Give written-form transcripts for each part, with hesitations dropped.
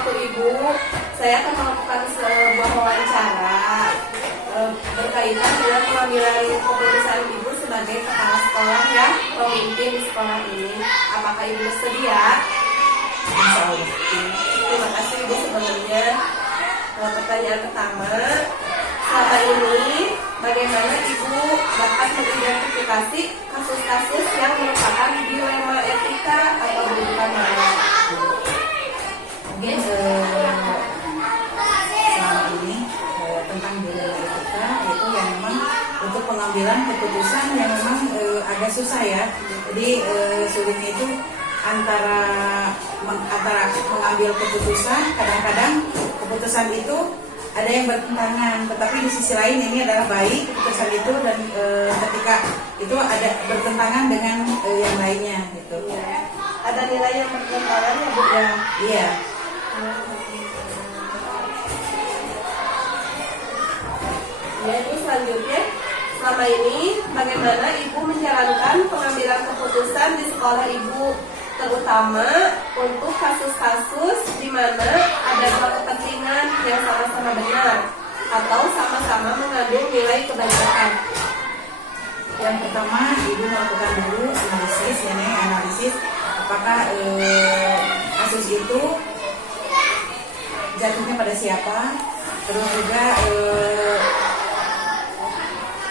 Bapak Ibu, saya akan melakukan sebuah wawancara berkaitan dengan pengambilan keputusan Ibu sebagai kepala sekolah ya, pemimpin di sekolah ini. Apakah Ibu bersedia? Insya Allah. Terima kasih Ibu sebelumnya. Pertanyaan pertama, selama ini bagaimana Ibu dapat mengidentifikasi kasus-kasus yang merupakan dilema etika atau pendidikan moral? Mungkin selama ini tentang dilema etika itu yang memang untuk pengambilan keputusan yang memang agak susah ya. Jadi sulitnya itu antara mengambil keputusan, kadang-kadang keputusan itu ada yang bertentangan, tetapi di sisi lain ini adalah baik keputusan itu, dan ketika itu ada bertentangan dengan yang lainnya gitu. Ya. Ada nilai yang bertentangan ya Bu ya? Iya. Ya, ini selanjutnya, selama ini bagaimana Ibu menjalankan pengambilan keputusan di sekolah Ibu, terutama untuk kasus-kasus di mana ada dua kepentingan yang sama-sama benar atau sama-sama mengandung nilai kebanyakan? Yang pertama, Ibu melakukan dulu analisis apakah kasus itu jatuhnya pada siapa, terus juga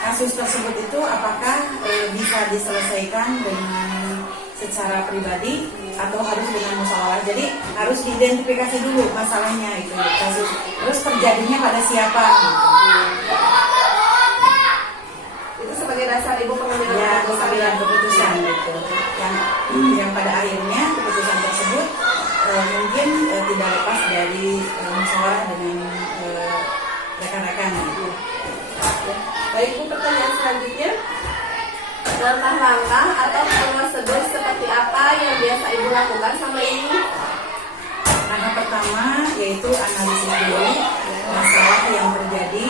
kasus tersebut itu apakah bisa diselesaikan dengan secara pribadi atau harus dengan musyawarah. Jadi harus diidentifikasi dulu masalahnya itu kasus, terus terjadinya pada siapa gitu. Itu sebagai dasar Ibu pengambilan keputusan gitu. Yang pada akhirnya keputusan tersebut mungkin tidak lepas dari musyawarah dengan rekan-rekan gitu. Baik Bu, pertanyaan selanjutnya, langkah-langkah atau prosedur seperti apa yang biasa Ibu lakukan sama ini? Langkah pertama yaitu analisis dulu masalah yang terjadi,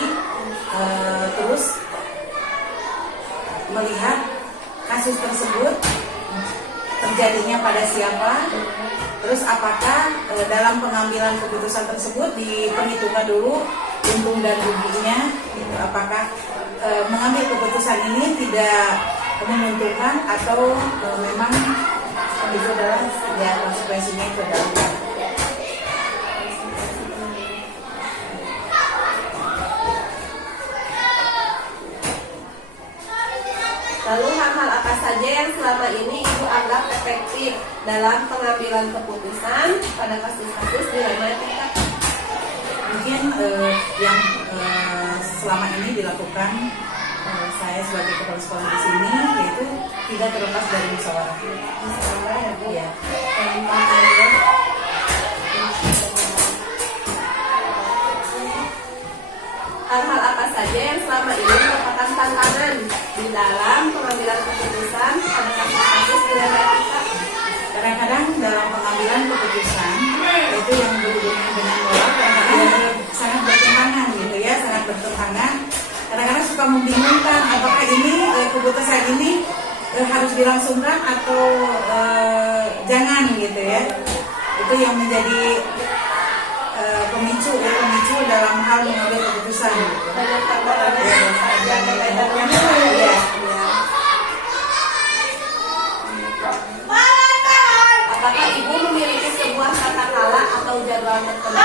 terus melihat kasus tersebut terjadinya pada siapa, terus apakah dalam pengambilan keputusan tersebut diperhitungkan dulu untung dan ruginya, gitu. Apakah mengambil keputusan ini tidak menguntungkan atau memang itu adalah ya konsekuensinya itu adalah. Lalu hal-hal apa saja yang selama ini Ibu anggap efektif dalam pengambilan keputusan pada kasus-kasus dilema etika? Mungkin yang selama ini dilakukan saya sebagai kepala sekolah di sini yaitu tidak terlepas dari musyawarah. Musyawarah ya Bu. Ya. Hal-hal apa saja yang selama ini merupakan tantangan di dalam pengambilan keputusan pada kasus-kasus dilema etika? Kadang-kadang dalam pengambilan keputusan itu yang berhubungan dengan moral kadang-kadang sangat bertentangan gitu ya, sangat bertentangan. Kadang-kadang suka membingungkan apakah ini keputusan ini harus dilangsungkan atau jangan gitu ya. Itu yang menjadi pemicu dalam hal mengambil keputusan. Banyak tantangannya yang kaitannya. Iya. Apakah Ibu memiliki sebuah tata cara atau jadwal tertentu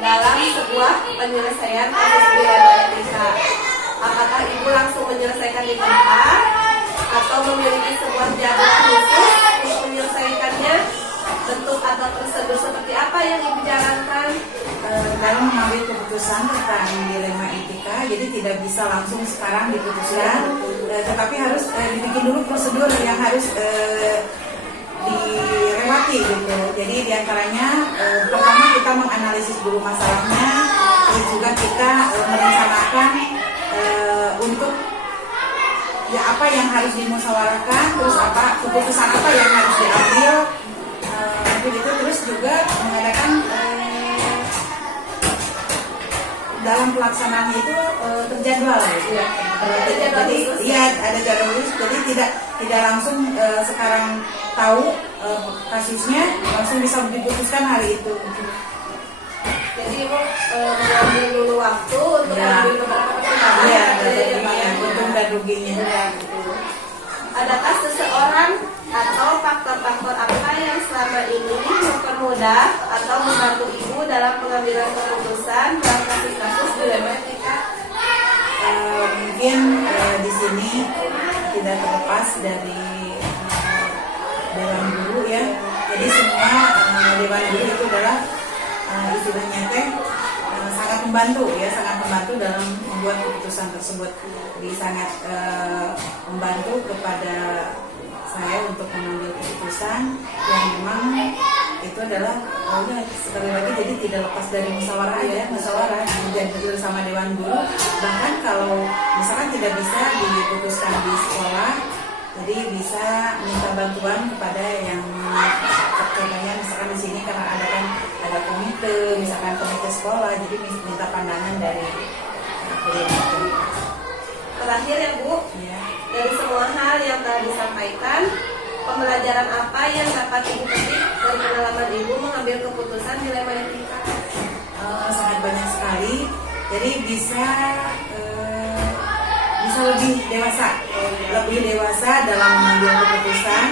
dalam sebuah penyelesaian kasus dilema etika? Apakah Ibu langsung menyelesaikan di tempat atau memiliki sebuah jadwal khusus untuk menyelesaikannya? Bentuk atau prosedur seperti apa yang Ibu jalankan? Dalam mengambil keputusan tentang dilema etika, jadi tidak bisa langsung sekarang diputuskan, tetapi harus dibikin dulu prosedur yang harus dilewati gitu. Jadi diantaranya pertama kita menganalisis dulu masalahnya, terus juga kita merencanakan untuk ya apa yang harus dimusyawarahkan, terus apa keputusan apa yang harus diambil, itu terus juga mengadakan dalam pelaksanaannya itu terjadwal gitu ya. Jadi iya ada jadwal khusus, jadi tidak langsung sekarang tahu kasusnya langsung bisa diputuskan hari itu. Jadi Ibu mengambil dulu waktu untuk mengambil beberapa pertimbangan. Iya, untung dan ruginya. Ya, betul. Adakah seseorang atau faktor-faktor apa yang selama ini mempermudah atau membantu Ibu dalam pengambilan keputusan dalam kasus-kasus dilema etika? Mungkin di sini tidak terlepas dari dewan guru ya. Jadi semua dewan guru itu adalah istilahnya sangat membantu dalam membuat keputusan tersebut. Jadi sangat membantu kepada saya untuk mengambil keputusan yang memang itu adalah sekali lagi jadi tidak lepas dari musyawarah ya, musyawarah jadi bersama dewan guru. Bahkan kalau misalkan tidak bisa diputuskan di sekolah, jadi bisa minta bantuan kepada yang contohnya misalkan di sini karena ada komite, misalkan komite sekolah, jadi minta pandangan dari Terakhir ya Bu, dari semua hal yang telah disampaikan, pembelajaran apa yang dapat Ibu petik dari pengalaman Ibu mengambil keputusan dilema etika? Sangat banyak sekali. Jadi bisa lebih dewasa dalam mengambil keputusan.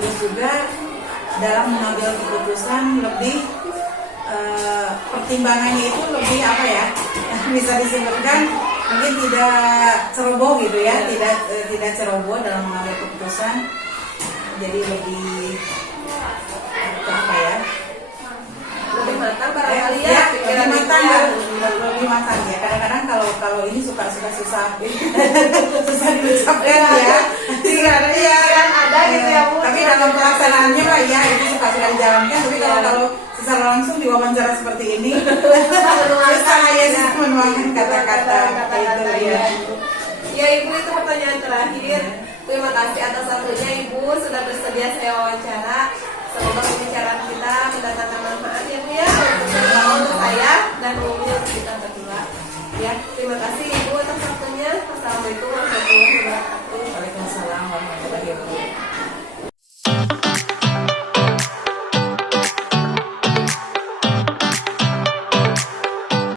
Terus juga dalam mengambil keputusan lebih pertimbangannya itu lebih apa ya? Bisa disebutkan mungkin tidak ceroboh gitu ya, tidak ceroboh dalam mengambil keputusan. Jadi lebih apa ya? Lebih matang barangkali ya, lebih matang ya. Lebih matang ya. Kadang-kadang kalau ini susah susah diucapkan ya. Iya kan ada gitu ya Bu. Tapi dalam pelaksanaannya Pak ya itu suka dijalankan. Tapi kalau secara langsung diwawancara seperti ini susah ya sih menuangkan kata-kata itu ya. Ya Ibu, itu pertanyaan terakhir. Terima kasih atas waktunya Ibu sudah bersedia saya wawancara. Semoga pembicaraan kita mendatangkan manfaat ya Bu ya, untuk saya dan umumnya untuk kita berdua. Ya, terima kasih Ibu atas waktunya. Assalamualaikum warahmatullahi wabarakatuh.